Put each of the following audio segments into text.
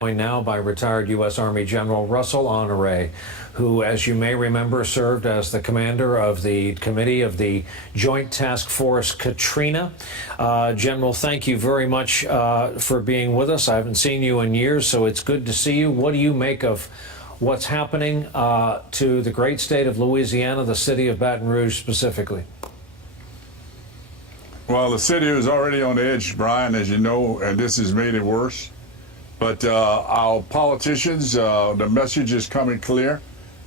Joined now by retired U.S. Army General Russell Honore, who, as you may remember, served as the commander of the committee of the Joint Task Force Katrina. General, thank you very much for being with us. I haven't seen you in years, so it's good to see you. What do you make of what's happening to the great state of Louisiana, the city of Baton Rouge specifically? Well, the city was already on the edge, Brian, as you know, and this has made it worse. But our politicians, the message is coming clear.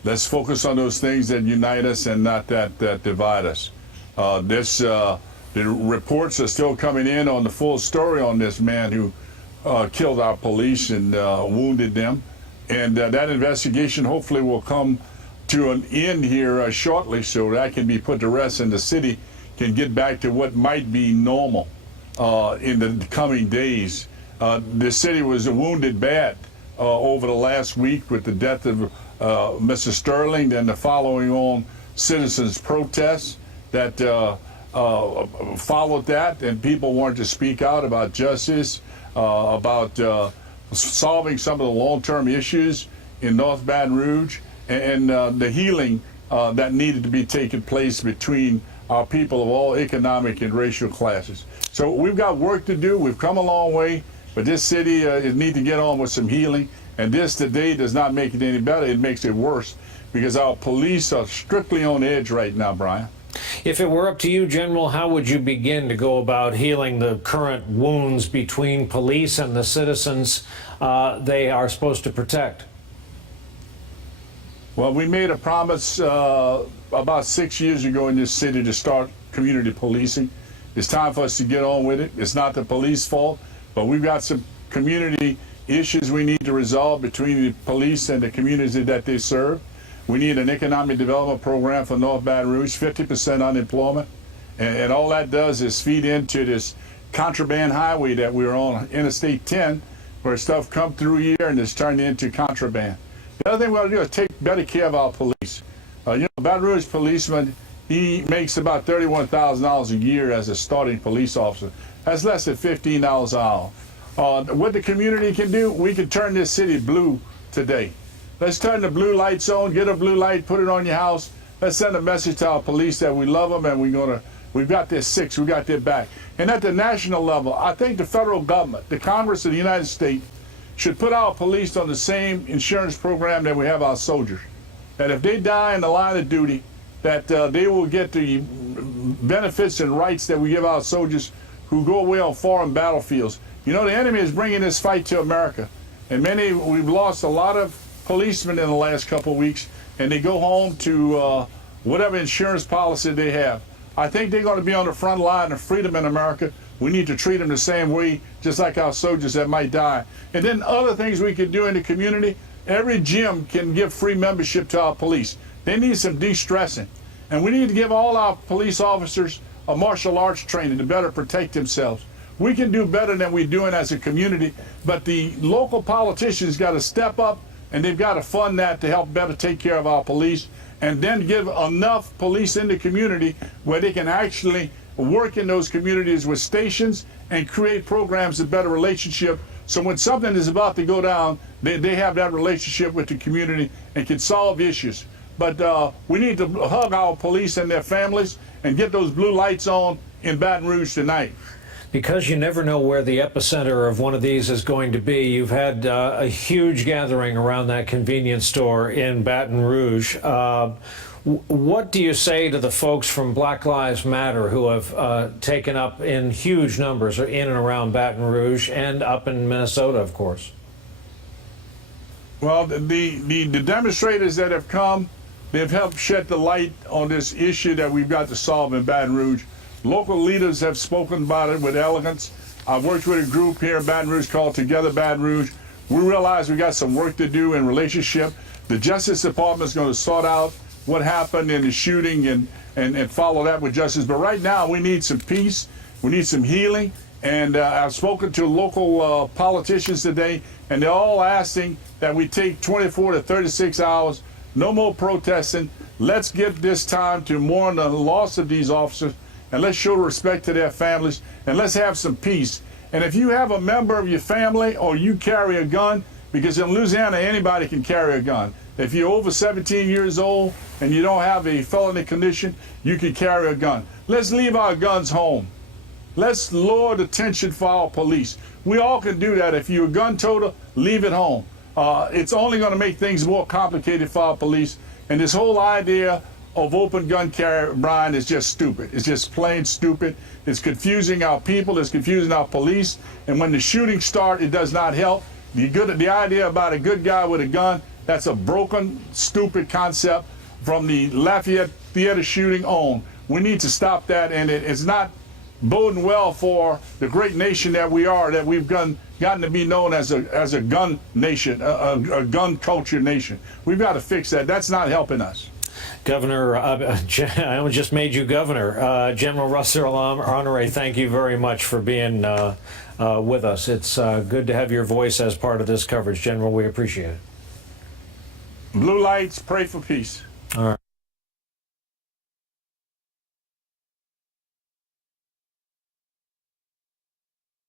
Let's focus on those things that unite us and not that divide us. The reports are still coming in on the full story on this man who killed our police and wounded them. And that investigation hopefully will come to an end here shortly, so that can be put to rest and the city can get back to what might be normal in the coming days. The city was wounded bad over the last week with the death of Mr. Sterling and the following on citizens' protests that followed that, and people wanted to speak out about justice, about solving some of the long-term issues in North Baton Rouge, and the healing that needed to be taking place between our people of all economic and racial classes. So we've got work to do. We've come a long way. But this city needs to get on with some healing, and this today does not make it any better. It makes it worse because our police are strictly on edge right now, Brian. If it were up to you, General, how would you begin to go about healing the current wounds between police and the citizens they are supposed to protect? Well, we made a promise about 6 years ago in this city to start community policing. It's time for us to get on with it. It's not the police's fault. But we've got some community issues we need to resolve between the police and the communities that they serve. We need an economic development program for North Baton Rouge, 50% unemployment. And all that does is feed into this contraband highway that we're on, Interstate 10, where stuff comes through here and it's turned into contraband. The other thing we ought to do is take better care of our police. You know, Baton Rouge policeman, he makes about $31,000 a year as a starting police officer. That's less than $15 an hour. What the community can do, we can turn this city blue today. Let's turn the blue lights on, get a blue light, put it on your house. Let's send a message to our police that we love them and we've got their six, we got their back. And at the national level, I think the federal government, the Congress of the United States, should put our police on the same insurance program that we have our soldiers. That if they die in the line of duty, that they will get the benefits and rights that we give our soldiers who go away on foreign battlefields. You know, the enemy is bringing this fight to America. And we've lost a lot of policemen in the last couple of weeks, and they go home to whatever insurance policy they have. I think they're going to be on the front line of freedom in America. We need to treat them the same way, just like our soldiers that might die. And then other things we can do in the community, every gym can give free membership to our police. They need some de-stressing. And we need to give all our police officers a martial arts training to better protect themselves. We can do better than we're doing as a community, but the local politicians got to step up and they've got to fund that to help better take care of our police and then give enough police in the community where they can actually work in those communities with stations and create programs of better relationship. So when something is about to go down, they have that relationship with the community and can solve issues. But we need to hug our police and their families and get those blue lights on in Baton Rouge tonight. Because you never know where the epicenter of one of these is going to be, you've had a huge gathering around that convenience store in Baton Rouge. What do you say to the folks from Black Lives Matter who have taken up in huge numbers in and around Baton Rouge and up in Minnesota, of course? Well, the demonstrators that have come, they've helped shed the light on this issue that we've got to solve in Baton Rouge. Local leaders have spoken about it with elegance. I've worked with a group here in Baton Rouge called Together Baton Rouge. We realize we got some work to do in relationship. The Justice Department is going to sort out what happened in the shooting and follow that with justice. But right now we need some peace. We need some healing. And I've spoken to local politicians today, and they're all asking that we take 24 to 36 hours. No more protesting. Let's give this time to mourn the loss of these officers, and let's show respect to their families, and let's have some peace. And if you have a member of your family or you carry a gun, Because in Louisiana, anybody can carry a gun. If you're over 17 years old and you don't have a felony condition, you can carry a gun. Let's leave our guns home. Let's lower the tension for our police. We all can do that. If you're a gun toter, leave it home. It's only going to make things more complicated for our police. And this whole idea of open gun carry, Brian, is just stupid. It's just plain stupid. It's confusing our people. It's confusing our police. And when the shootings start, it does not help. The idea about a good guy with a gun, that's a broken, stupid concept from the Lafayette Theater shooting on. We need to stop that, and it's not boding well for the great nation that we are, that we've gotten to be known as a gun nation, a gun culture nation. We've got to fix that. That's not helping us. Governor, I almost just made you governor. General Russell Honore, thank you very much for being with us. It's good to have your voice as part of this coverage, General. We appreciate it. Blue lights, pray for peace. All right.